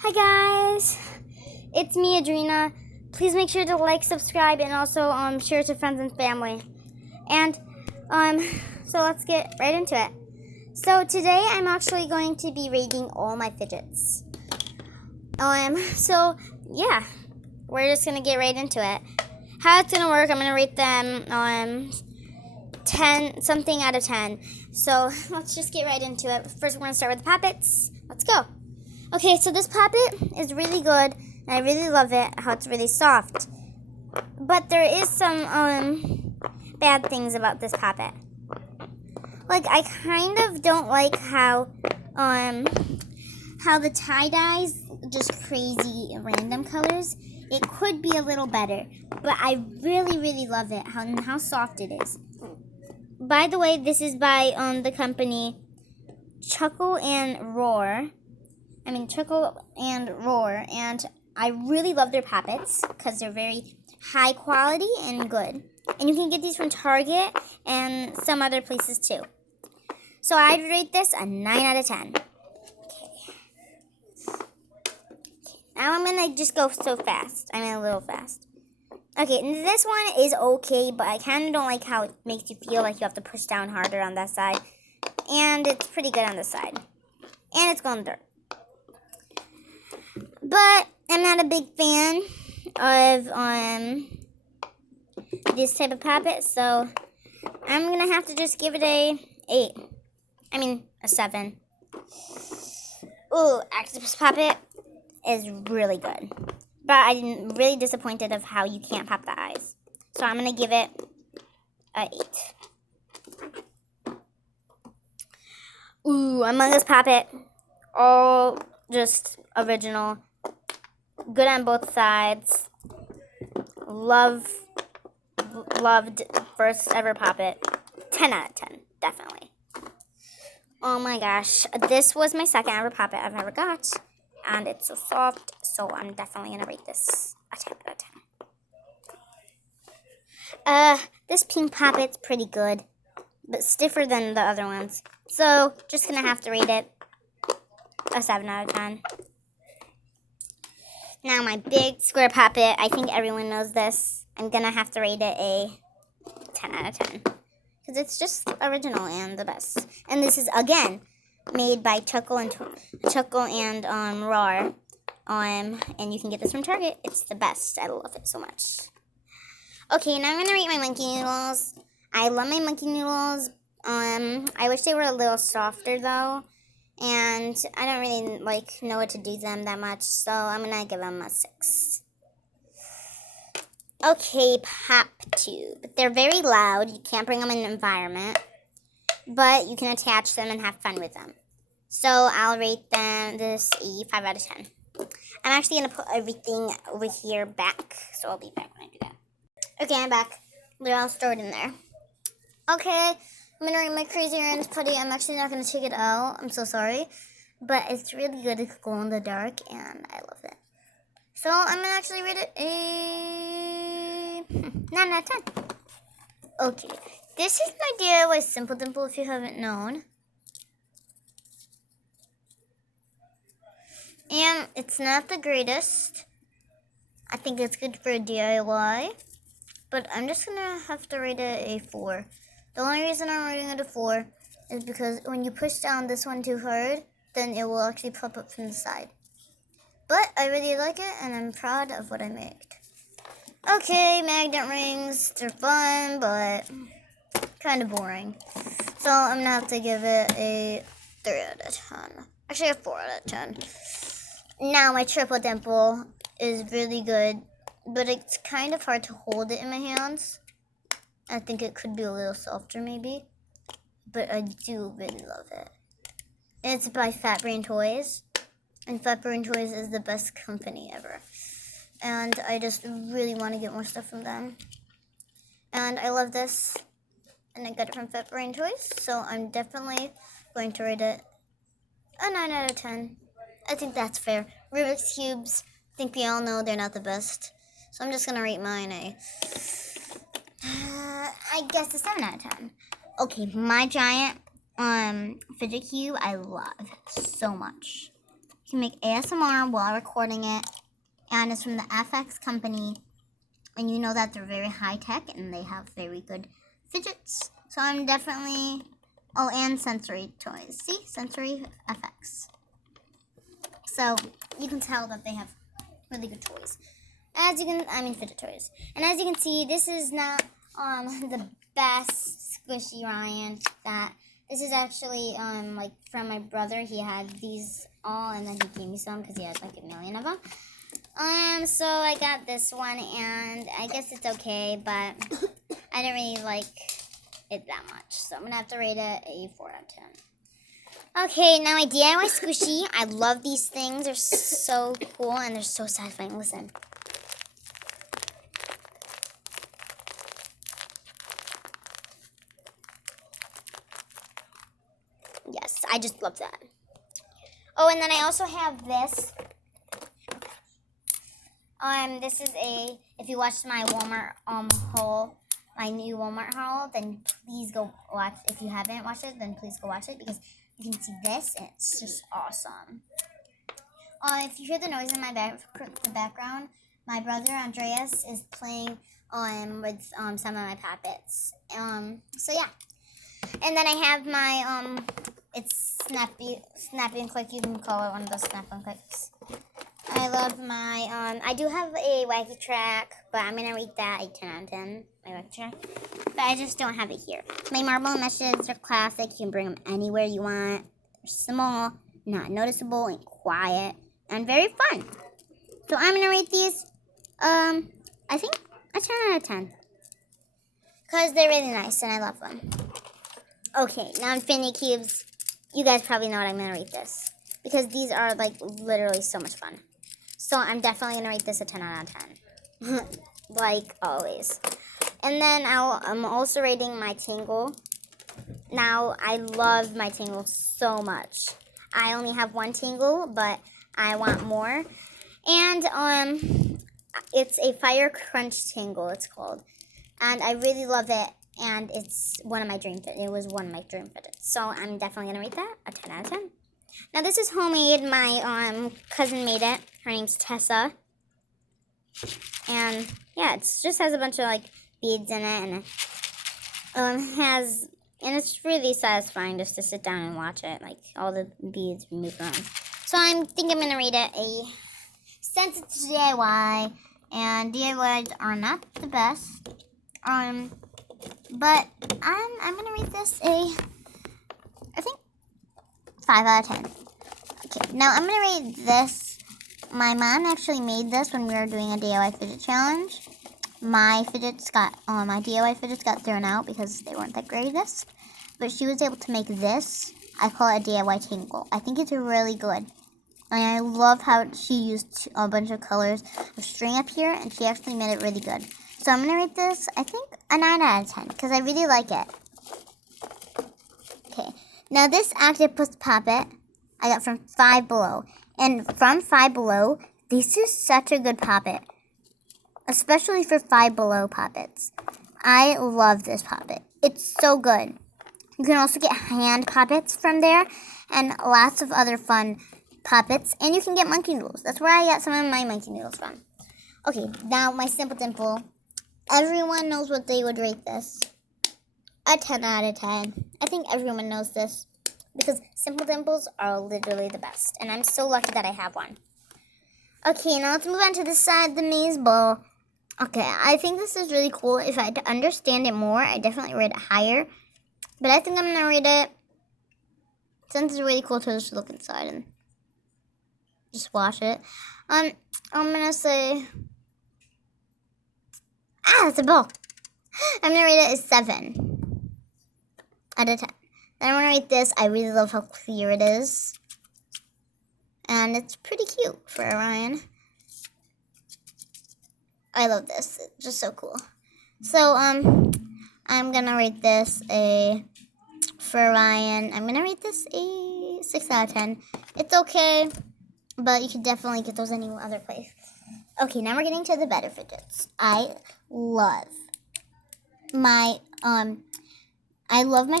Hi guys, it's me Adrena. Please make sure to like, subscribe, and also share to friends and family. And um, so let's get right into it. So today I'm actually going to be rating all my fidgets. So yeah, we're just gonna get right into it. How it's gonna work? I'm gonna rate them 10 something out of 10. So let's just get right into it. First, we're gonna start with the puppets. Let's go. Okay, so this puppet is really good, and I really love it, how it's really soft. But there is some bad things about this puppet. Like, I kind of don't like how the tie-dyes just crazy random colors. It could be a little better, but I really, really love it, how soft it is. By the way, this is by the company Chuckle and Roar, and I really love their puppets because they're very high quality and good. And you can get these from Target and some other places too. So I'd rate this a 9 out of 10. Okay. Now I'm going to just go so fast. A little fast. Okay, and this one is okay, but I kind of don't like how it makes you feel like you have to push down harder on that side. And it's pretty good on this side. And it's going dirt. But I'm not a big fan of this type of puppet, so I'm gonna have to just give it a 7. Ooh, octopus puppet is really good, but I'm really disappointed of how you can't pop the eyes. So I'm gonna give it a 8. Ooh, Among Us puppet, all just original. Good on both sides. Loved first ever puppet. 10 out of 10, definitely. Oh my gosh, this was my second ever puppet I've ever got, and it's so soft. So I'm definitely gonna rate this a 10 out of 10. This pink puppet's pretty good, but stiffer than the other ones. So just gonna have to rate it a 7 out of 10. Now my big square puppet, I think everyone knows this. I'm going to have to rate it a 10 out of 10. Because it's just original and the best. And this is, again, made by Chuckle and Roar. And you can get this from Target. It's the best. I love it so much. Okay, now I'm going to rate my monkey noodles. I love my monkey noodles. I wish they were a little softer, though. And I don't really know what to do them that much, so I'm gonna give them a 6. Okay, pop tube. They're very loud. You can't bring them in an environment, but you can attach them and have fun with them. So I'll rate them this a 5 out of 10. I'm actually gonna put everything over here back, so I'll be back when I do that. Okay, I'm back. They're all stored in there. Okay. I'm going to rate my Crazy Orange putty. I'm actually not going to take it out. I'm so sorry. But it's really good. It could glow in the dark, and I love it. So I'm going to actually rate it a 9 out of 10. Okay. This is my DIY Simple Dimple, if you haven't known. And it's not the greatest. I think it's good for a DIY. But I'm just going to have to rate it a 4. The only reason I'm rating it a 4 is because when you push down this one too hard, then it will actually pop up from the side. But I really like it, and I'm proud of what I made. Okay, magnet rings. They're fun, but kind of boring. So I'm going to have to give it a 3 out of 10. Actually, a 4 out of 10. Now, my triple dimple is really good, but it's kind of hard to hold it in my hands. I think it could be a little softer maybe, but I do really love it. It's by Fat Brain Toys, and Fat Brain Toys is the best company ever. And I just really want to get more stuff from them. And I love this, and I got it from Fat Brain Toys, so I'm definitely going to rate it a 9 out of 10. I think that's fair. Rubik's Cubes, I think we all know they're not the best. So I'm just going to rate mine I guess a 7 out of 10. Okay, my giant fidget cube I love so much. You can make ASMR while recording it. And it's from the FX company. And you know that they're very high tech and they have very good fidgets. So I'm definitely... Oh, and sensory toys. See? Sensory FX. So you can tell that they have really good toys. Fidget toys. And as you can see, this is not the best squishy Ryan. This is actually like from my brother. He had these all, and then he gave me some because he had like a million of them. So I got this one, and I guess it's okay, but I didn't really like it that much. So I'm gonna have to rate it a 4 out of 10. Okay, now my DIY squishy. I love these things. They're so cool and they're so satisfying. Listen. Yes, I just love that. Oh, and then I also have this. This is if you watched my Walmart haul, my new Walmart haul, then please go watch. If you haven't watched it, then please go watch it because you can see this and it's just awesome. If you hear the noise in the background, my brother Andreas is playing with some of my puppets. So yeah. And then I have my it's snappy and quick. You can call it one of those snap and quicks. I love my I do have a wacky track, but I'm gonna rate that a 10 out of 10. My wacky track, but I just don't have it here. My marble meshes are classic. You can bring them anywhere you want. They're small, not noticeable, and quiet, and very fun. So I'm gonna rate these I think a 10 out of 10 because they're really nice and I love them. Okay, now Infinity Cubes. You guys probably know what I'm going to rate this. Because these are, like, literally so much fun. So I'm definitely going to rate this a 10 out of 10. Like, always. And then I'm also rating my Tingle. Now, I love my Tingle so much. I only have one Tingle, but I want more. And, it's a Fire Crunch Tingle, it's called. And I really love it. And it's one of my dream fidgets. It was one of my dream fidgets. So I'm definitely going to rate that a 10 out of 10. Now this is homemade. My cousin made it. Her name's Tessa. And yeah, it just has a bunch of like beads in it. And it's really satisfying just to sit down and watch it. Like all the beads move around. So I think I'm going to rate it a, since it's DIY. And DIYs are not the best. But I'm gonna rate this I think 5 out of 10. Okay, now I'm gonna rate this. My mom actually made this when we were doing a DIY fidget challenge. My DIY fidgets got thrown out because they weren't the greatest. But she was able to make this. I call it a DIY Tingle. I think it's really good. And I love how she used a bunch of colors of string up here, and she actually made it really good. So I'm going to rate this, I think, a 9 out of 10, because I really like it. Okay, now this octopus puppet I got from Five Below. And from Five Below, this is such a good puppet, especially for Five Below puppets. I love this puppet. It's so good. You can also get hand puppets from there, and lots of other fun puppets. And you can get monkey noodles. That's where I got some of my monkey noodles from. Okay, now my Simple Dimple. Everyone knows what they would rate this. A 10 out of 10. I think everyone knows this. Because Simple Dimples are literally the best. And I'm so lucky that I have one. Okay, now let's move on to this side, the maze ball. Okay, I think this is really cool. If I understand it more, I definitely rate it higher. But I think I'm going to rate it, since it's really cool to just look inside and just watch it. I'm going to say... it's a ball. I'm going to rate it as 7 out of 10. Then I'm going to rate this. I really love how clear it is. And it's pretty cute for Ryan. I love this. It's just so cool. So, I'm going to rate this for Ryan, I'm going to rate this a 6 out of 10. It's okay, but you could definitely get those any other place. Okay, now we're getting to the better fidgets. I love my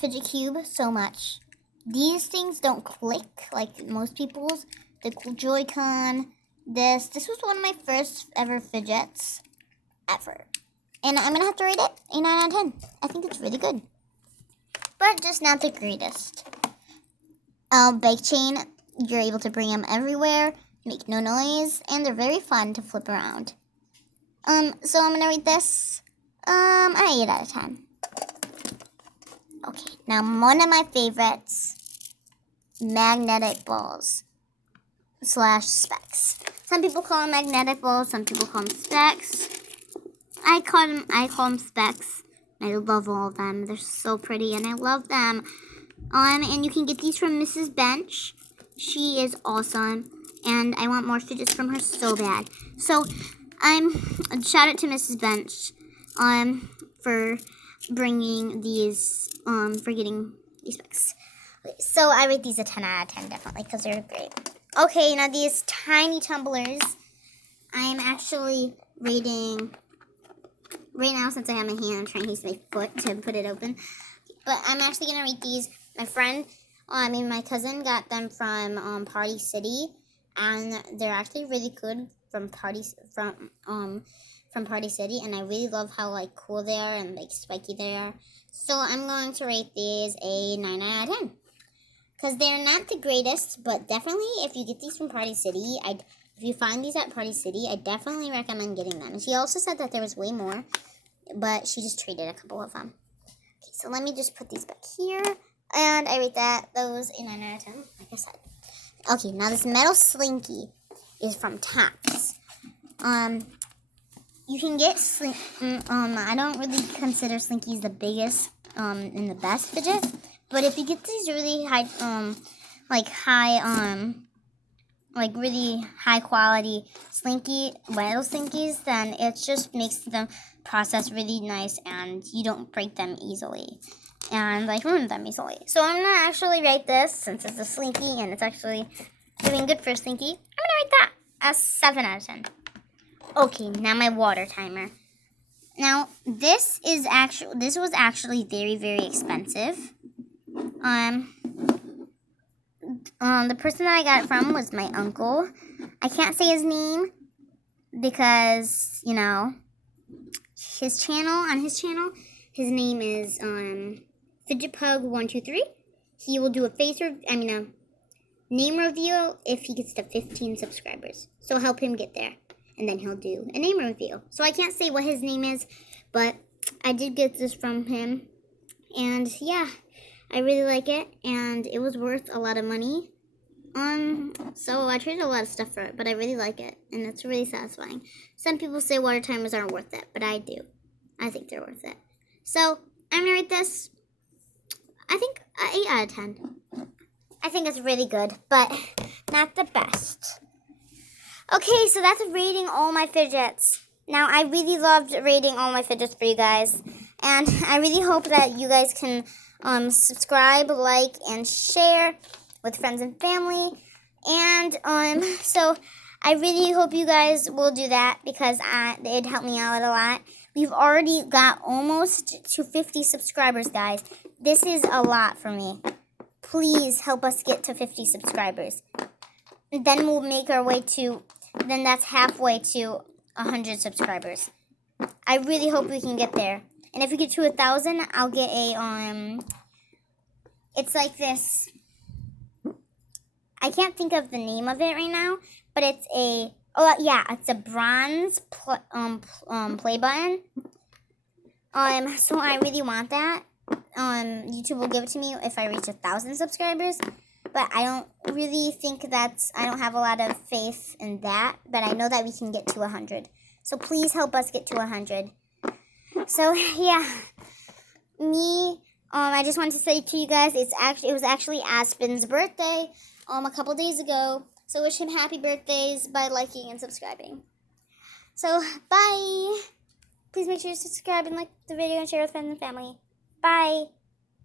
fidget cube so much. These things don't click like most people's. the cool Joy-Con. This was one of my first ever fidgets ever. And I'm gonna have to rate it a 9 out of 10. I think it's really good. But just not the greatest. Bike chain, you're able to bring them everywhere, make no noise, and they're very fun to flip around. So I'm gonna rate this an 8 out of 10. Okay, now one of my favorites, magnetic balls / specs. Some people call them magnetic balls, some people call them specs. I call them specs. I love all of them. They're so pretty and I love them. And you can get these from Mrs. Bench. She is awesome. And I want more fidgets from her so bad. So shout out to Mrs. Bench for bringing these for getting these specs. So I rate these a 10 out of 10 definitely because they're great. Okay, now these tiny tumblers, I'm actually rating right now since I have my hand. I'm trying to use my foot to put it open, but I'm actually gonna rate these. My friend, my cousin got them from Party City, and they're actually really good from Party City, and I really love how like cool they are and like spiky they are. So I'm going to rate these a 9 out of 10. Because they're not the greatest, but definitely if you get these from Party City, if you find these at Party City, I definitely recommend getting them. And she also said that there was way more, but she just traded a couple of them. Okay, so let me just put these back here, and I rate those a 9 out of 10, like I said. Okay, now this metal slinky is from Tops. You can get I don't really consider slinkies the biggest and the best fidget. But if you get these really high, really high quality metal slinkies, then it just makes the process really nice and you don't break them easily and ruin them easily. So I'm gonna actually rate this, since it's a slinky and it's actually doing good for a slinky, I'm gonna rate that a 7 out of 10. Okay, now my water timer. Now this was actually very, very expensive. The person that I got it from was my uncle. I can't say his name because, on his channel, his name is FidgetPug123. He will do a name reveal if he gets to 15 subscribers. So help him get there, and then he'll do a name reveal. So I can't say what his name is, but I did get this from him, and yeah, I really like it, and it was worth a lot of money. So I traded a lot of stuff for it, but I really like it, and it's really satisfying. Some people say water timers aren't worth it, but I do. I think they're worth it. So I'm gonna rate this, I think, 8 out of 10. I think it's really good, but not the best. Okay, so that's rating all my fidgets. Now, I really loved rating all my fidgets for you guys, and I really hope that you guys can subscribe, like, and share with friends and family. And so I really hope you guys will do that because it'd help me out a lot. We've already got almost to 50 subscribers, guys. This is a lot for me. Please help us get to 50 subscribers. And then we'll make our way to, then that's halfway to 100 subscribers. I really hope we can get there. And if we get to 1,000, I'll get a, it's like this. I can't think of the name of it right now, but it's it's a bronze play button. So I really want that. YouTube will give it to me if I reach 1,000 subscribers, but I don't really think I don't have a lot of faith in that, but I know that we can get to 100. So please help us get to 100. So yeah, I just wanted to say to you guys, it was actually Aspen's birthday a couple days ago. So wish him happy birthdays by liking and subscribing. So bye. Please make sure to subscribe and like the video and share with friends and family. Bye.